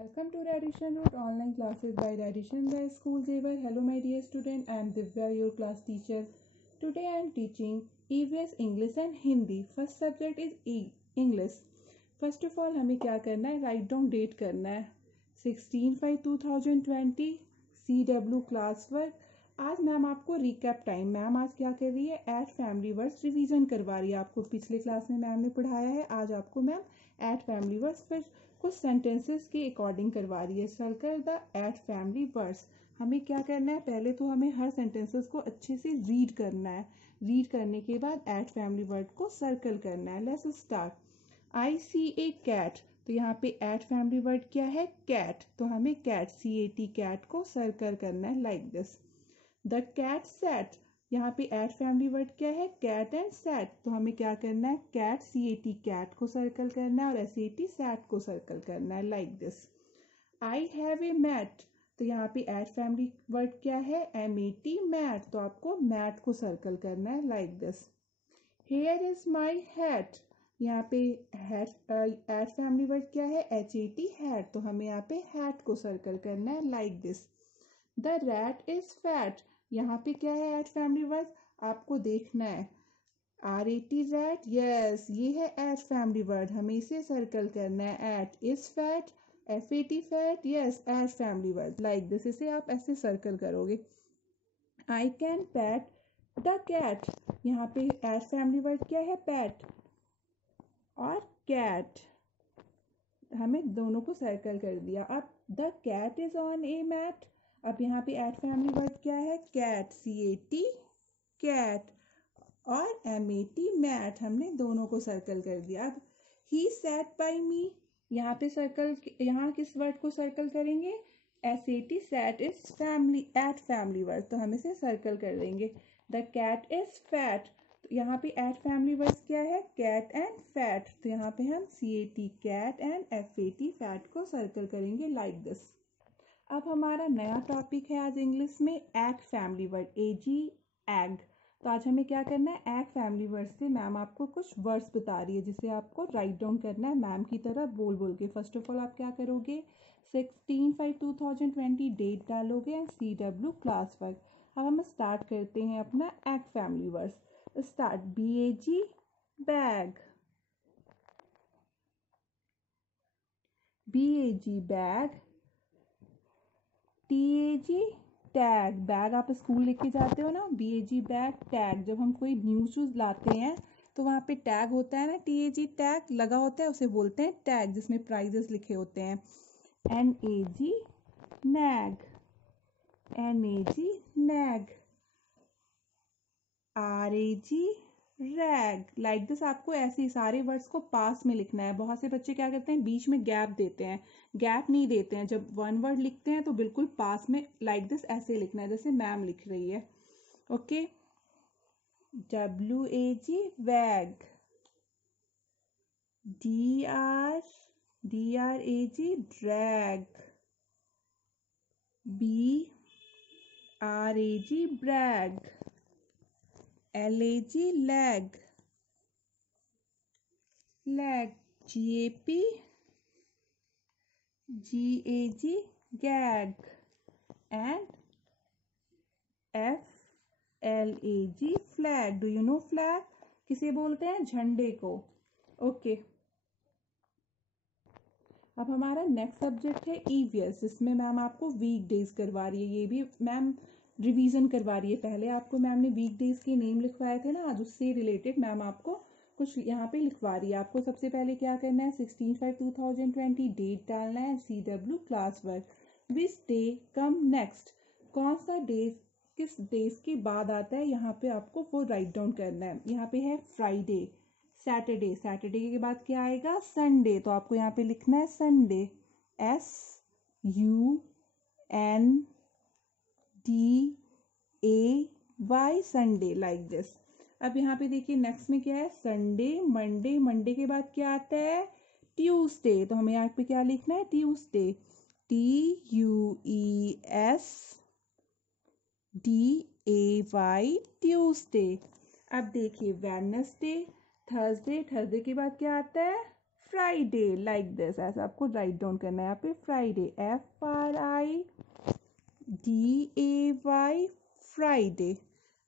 Welcome to Radition Route online classes by Radition the School Saver. Hello my dear student, I am Divya, your class teacher. Today I am teaching EVS English and Hindi. First subject is English. First of all हमें क्या करना है, write down date करना है 16/5/2020 CW class work. आज ma'am आपको recap time, ma'am आज क्या कर रही है, एट फैमिली वर्ड्स रिवीजन करवा रही है. आपको पिछले क्लास में मैम ने पढ़ाया है, आज आपको मैम एट फैमिली वर्ड्स पर कुछ सेंटेंसेस के अकॉर्डिंग करवा रही है. Circle the at family words. हमें क्या करना है, पहले तो हमें हर सेंटेंसेस को अच्छे से रीड करना है. रीड करने के बाद एट फैमिली वर्ड को सर्कल करना है. Let's start. I see a cat. तो यहाँ पे एट फैमिली वर्ड क्या है, कैट. तो हमें कैट CAT कैट को सर्कल करना है like this. The cat sat. यहाँ पे एट फैमिली वर्ड क्या है, कैट एंड सैट. तो हमें क्या करना है, कैट CAT कैट को सर्कल करना है और SAT सैट को सर्कल करना है like this. I have a mat. तो यहाँ पे एट फैमिली वर्ड क्या है, MAT मैट. तो आपको मैट को सर्कल करना है like this. Here is my hat. यहाँ पे एट फैमिली वर्ड क्या है, HAT हैट. तो हमें यहाँ पे हैट को सर्कल करना है like this. The rat is fat. यहाँ पे क्या है एट फैमिली वर्ड, आपको देखना है RAT रैट. यस, ये है एट फैमिली वर्ड, हमें इसे सर्कल करना है. At is fat, FAT fat. Yes, at family word like this. इसे आप ऐसे सर्कल करोगे. I can pat the cat. यहाँ पे एट फैमिली वर्ड क्या है, पैट और कैट. हमें दोनों को सर्कल कर दिया. अब the cat is on a mat. अब यहाँ पे एट फैमिली वर्ड क्या है, कैट CAT कैट और MAT मैट. हमने दोनों को सर्कल कर दिया. अब ही सैट बाई मी. यहाँ पे सर्कल, यहाँ किस वर्ड को सर्कल करेंगे, SAT sat is family at family word. तो हम इसे सर्कल कर देंगे. The cat is fat. तो यहाँ पे एट फैमिली वर्ड क्या है, कैट एंड फैट. तो यहाँ पे हम CAT cat and FAT fat को सर्कल करेंगे लाइक दिस. अब हमारा नया टॉपिक है आज इंग्लिश में, ag family word. AG ag. तो आज हमें क्या करना है, एग फैमिली वर्ड से मैम आपको कुछ वर्ड्स बता रही है जिसे आपको राइट डाउन करना है मैम की तरह बोल बोल के. फर्स्ट ऑफ ऑल आप क्या करोगे, 16/5/2020 डेट डालोगे एंड CW क्लास वर्क. अब हम स्टार्ट करते हैं अपना egg family words. Start. BAG bag. BAG bag. TAG tag. Bag आप स्कूल लेके जाते हो ना, BAG बैग. टैग, जब हम कोई न्यू शूज लाते हैं तो वहाँ पे टैग होता है ना, TAG टैग लगा होता है, उसे बोलते हैं टैग, जिसमें प्राइजेस लिखे होते हैं. NAG nag. NAG nag. RAG rag. Like this. आपको ऐसे ही सारे वर्ड्स को पास में लिखना है. बहुत से बच्चे क्या करते हैं, बीच में गैप देते हैं. गैप नहीं देते हैं. जब वन वर्ड लिखते हैं तो बिल्कुल पास में लाइक दिस ऐसे लिखना है जैसे मैम लिख रही है. Okay. WAG wag. DRAG drag. BRAG brag. LAG lag. Lag. GAG gag. And FLAG flag. Do you know flag किसे बोलते हैं, झंडे को. ओके. अब हमारा नेक्स्ट सब्जेक्ट है EVS, जिसमें मैम आपको वीक डेज करवा रही है. ये भी मैम रिवीजन करवा रही है. पहले आपको मैम ने वीक डेज के नेम लिखवाए थे ना, आज उससे रिलेटेड मैम आपको कुछ यहाँ पे लिखवा रही है. आपको सबसे पहले क्या करना है, 16/5/2020 डेट डालना है, CW class work. Which day come next. कौन सा डे किस डेज के बाद आता है, यहाँ पे आपको वो राइट डाउन करना है. यहाँ पे है फ्राइडे, सैटरडे. सैटरडे के बाद क्या आएगा, संडे. तो आपको यहाँ पे लिखना है Sunday, SUNDAY Sunday like this. अब यहाँ पे देखिए नेक्स्ट में क्या है, संडे, मंडे. मंडे के बाद क्या आता है, ट्यूसडे. तो हमें यहाँ पे क्या लिखना है, ट्यूसडे, TUESDAY ट्यूसडे. अब देखिए वेडनेसडे, थर्सडे. थर्सडे के बाद क्या आता है, फ्राइडे लाइक दिस, ऐसा आपको राइट डाउन करना है यहाँ पे फ्राइडे, FRIDAY फ्राइडे।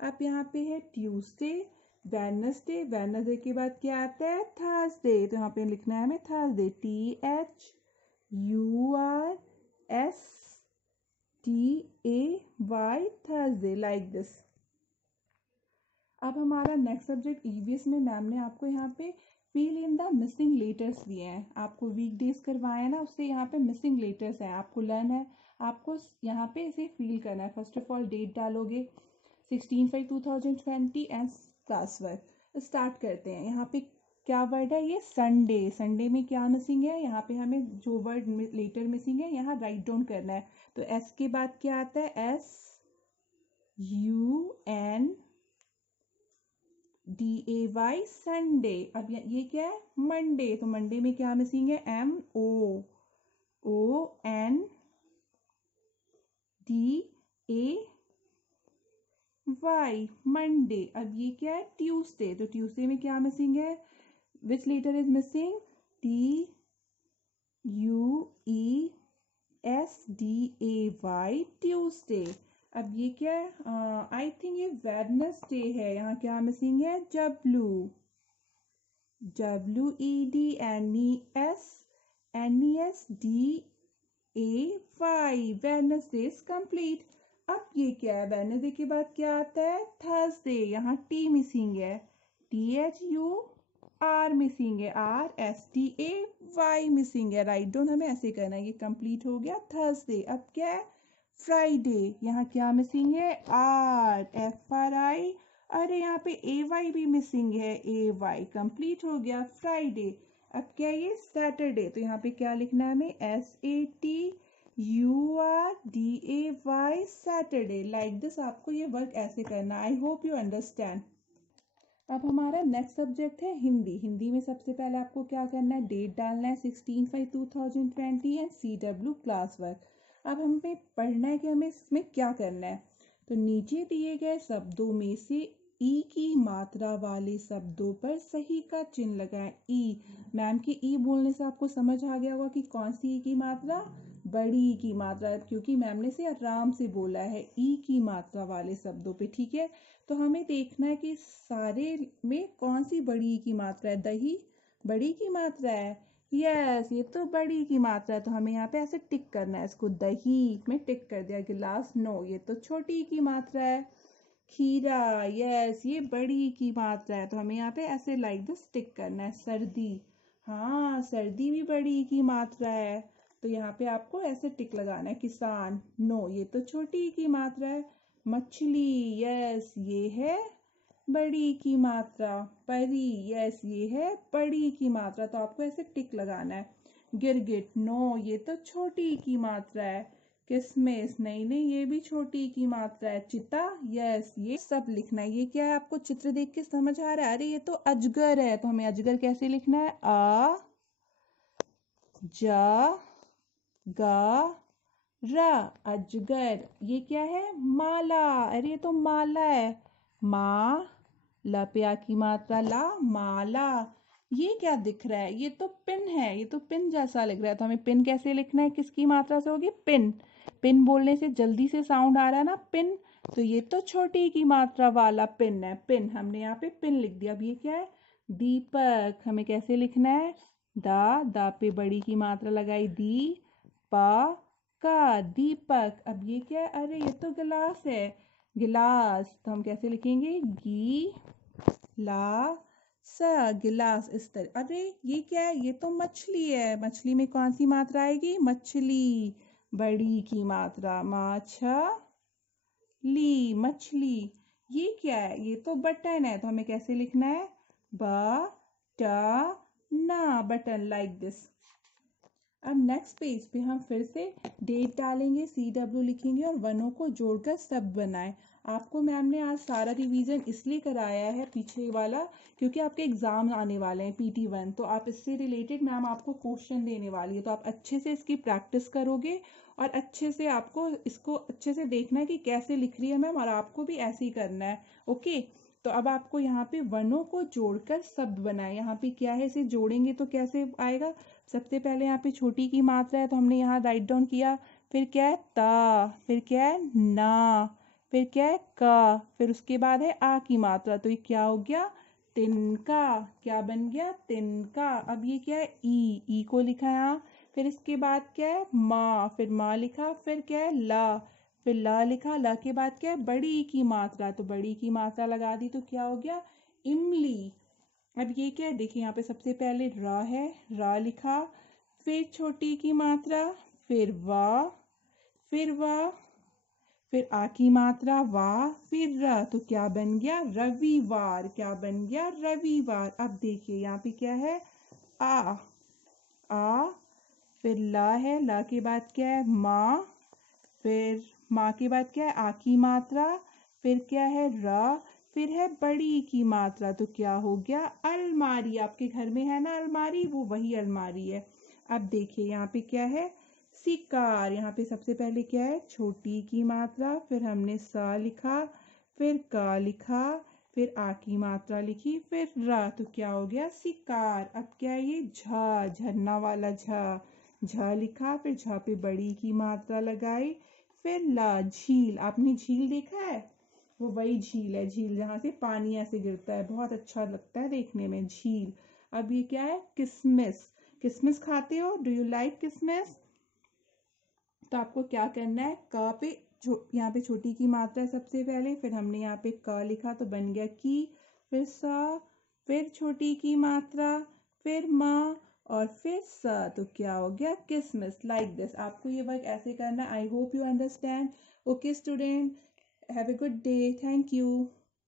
अब यहाँ पे है ट्यूसडे, वेडनेसडे, वेडनेसडे के बाद क्या आता है थर्सडे, तो यहाँ पे लिखना है हमें Thursday, THURSDAY Thursday like this. अब हमारा नेक्स्ट सब्जेक्ट ईवीएस में मैम ने आपको यहाँ पे fill in the missing letters दिए हैं, आपको वीकडेज करवाए हैं ना, उससे यहाँ पे मिसिंग लेटर्स हैं, आपको लर्न है, आपको यहाँ पे इसे फील करना है। फर्स्ट ऑफ ऑल डेट डालोगे 16/5/2020 एंड क्लास वर्क स्टार्ट करते हैं। यहाँ पे क्या वर्ड है ये संडे, संडे में क्या मिसिंग है, यहाँ पे हमें जो वर्ड लेटर मिसिंग है यहाँ राइट डाउन करना है। तो एस के बाद क्या आता है SUNDAY संडे। अब ये क्या है मंडे, तो मंडे में क्या मिसिंग है MOONDAY मंडे। अब ये क्या है ट्यूसडे, तो ट्यूसडे में क्या मिसिंग है, which letter is missing, TUESDAY Tuesday. अब ये क्या है आई थिंक ये वेडनेसडे है, यहाँ क्या मिसिंग है WEDNESDAY वेडनेसडे इज कंप्लीट। अब ये क्या है वेडनेसडे के बाद क्या आता है थर्सडे, यहाँ T मिसिंग है, THUR मिसिंग है, RSDAY मिसिंग है, राइट डाउन हमें ऐसे करना है। ये कंप्लीट हो गया थर्सडे। अब क्या है फ्राइडे, यहाँ क्या मिसिंग है FRI, अरे यहाँ पे AY भी मिसिंग है, AY कंप्लीट हो गया फ्राइडे। अब क्या ये सैटरडे, तो यहाँ पे क्या लिखना है हमें SATURDAY सैटरडे लाइक दिस। आपको ये वर्क ऐसे करना, आई होप यू अंडरस्टैंड। अब हमारा नेक्स्ट सब्जेक्ट है हिंदी। हिंदी में सबसे पहले आपको क्या करना है, डेट डालना है 16/5/2020 एंड CW क्लास वर्क। अब हमें पढ़ना है कि हमें इसमें क्या करना है। तो नीचे दिए गए शब्दों में से ई की मात्रा वाले शब्दों पर सही का चिन्ह लगाएं। ई, मैम की ई बोलने से आपको समझ आ गया होगा कि कौन सी ई की मात्रा, बड़ी ई की मात्रा, क्योंकि मैम ने इसे आराम से बोला है ई की मात्रा वाले शब्दों पे, ठीक है। तो हमें देखना है कि सारे में कौन सी बड़ी की मात्रा है, दही बड़ी की मात्रा है, यस ये तो बड़ी की मात्रा है, तो हमें यहाँ पे ऐसे टिक करना है, इसको दही में टिक कर दिया। गिलास, नो ये तो छोटी की मात्रा है। खीरा, यस ये बड़ी की मात्रा है, तो हमें यहाँ पे ऐसे लाइक दिस टिक करना है। सर्दी, हाँ सर्दी भी बड़ी की मात्रा है, तो यहाँ पे आपको ऐसे टिक लगाना है। किसान, नो ये तो छोटी की मात्रा है। मछली, यस ये है बड़ी की मात्रा। परी, यस ये है बड़ी की मात्रा, तो आपको ऐसे टिक लगाना है। गिरगिट, नो ये तो छोटी की मात्रा है। किसमिस, नहीं नहीं ये भी छोटी की मात्रा है। चिता, यस ये सब लिखना है। ये क्या है आपको चित्र देख के समझ आ रहा है, अरे ये तो अजगर है, तो हमें अजगर कैसे लिखना है, A-J-G-A-R अजगर। ये क्या है माला, अरे ये तो माला है, ला प्या की मात्रा ला, माला। ये क्या दिख रहा है, ये तो पिन है, ये तो पिन जैसा लग रहा है, तो हमें पिन कैसे लिखना है, किसकी मात्रा से होगी, पिन। पिन बोलने से जल्दी से साउंड आ रहा है ना पिन, तो ये तो छोटी की मात्रा वाला पिन है, पिन। हमने यहाँ पे पिन लिख दिया। अब ये क्या है दीपक, हमें कैसे लिखना है, दा पे बड़ी की मात्रा लगाई, का दीपक। अब ये क्या है, अरे ये तो गिलास है, गिलास, तो हम कैसे लिखेंगे, गिलास इस तरह। अरे ये क्या है, ये तो मछली है, मछली में कौन सी मात्रा आएगी, मछली बड़ी की मात्रा, मछली। ये क्या है, ये तो बटन है, तो हमें कैसे लिखना है, बटन लाइक दिस। अब नेक्स्ट पेज पे हम फिर से डेट डालेंगे, CW लिखेंगे और वनों को जोड़कर शब्द बनाएं। आपको मैम ने आज सारा रिवीजन इसलिए कराया है पीछे वाला, क्योंकि आपके एग्जाम आने वाले हैं PT1, तो आप इससे रिलेटेड मैम आपको क्वेश्चन देने वाली है, तो आप अच्छे से इसकी प्रैक्टिस करोगे और अच्छे से आपको इसको अच्छे से देखना है कि कैसे लिख रही है मैम, और आपको भी ऐसे ही करना है, ओके। तो अब आपको यहाँ पे वर्णों को जोड़कर शब्द बनाए। यहाँ पे क्या है, इसे जोड़ेंगे तो कैसे आएगा। सबसे पहले यहाँ पे छोटी की मात्रा है तो हमने यहाँ राइट डाउन किया। फिर क्या है ता, फिर क्या है ना, फिर क्या है का, फिर उसके बाद है आ की मात्रा। तो ये क्या हो गया, तिनका। क्या बन गया, तिनका। अब ये क्या है, ई को लिखा है यहाँ। फिर इसके बाद क्या है माँ, फिर माँ लिखा। फिर क्या है ला, फिर ला लिखा। ला के बाद क्या है बड़ी ई की मात्रा, तो बड़ी की मात्रा लगा दी तो क्या हो गया, इमली। अब ये क्या है, देखिए यहाँ पे सबसे पहले रा है, रा लिखा। फिर छोटी की मात्रा, फिर वाह, फिर वाह, फिर आ की मात्रा वाह, फिर र। तो क्या बन गया, रविवार। क्या बन गया, रविवार। अब देखिए यहाँ पे क्या है, आ, आ, फिर ला है, ला के बाद क्या है माँ, फिर माँ के बाद क्या है आ की मात्रा, फिर क्या है रा, फिर है बड़ी की मात्रा। तो क्या हो गया, अलमारी। आपके घर में है ना अलमारी, वो वही अलमारी है। अब देखिए यहाँ पे क्या है, शिकार। यहाँ पे सबसे पहले क्या है, छोटी की मात्रा, फिर हमने सा लिखा, फिर का लिखा, फिर आ की मात्रा लिखी, फिर रा। तो क्या हो गया, शिकार। अब क्या है ये, झा, झरना वाला झा। झा लिखा, फिर झा पे बड़ी की मात्रा लगाई, फिर ला, झील। आपने झील देखा है, वो वही झील है, झील जहाँ से पानी ऐसे गिरता है, बहुत अच्छा लगता है देखने में, झील। अब ये क्या है, किसमिस। किसमिस खाते हो, डू यू लाइक किसमिस। तो आपको क्या करना है, क पे यहाँ पे छोटी की मात्रा है सबसे पहले, फिर हमने यहाँ पे क लिखा तो बन गया की, फिर सा, फिर छोटी की मात्रा, फिर माँ, और फिर सा। तो क्या हो गया, किसमिस। लाइक दिस आपको ये वर्क ऐसे करना। I hope you understand. Okay student, have a good day, thank you.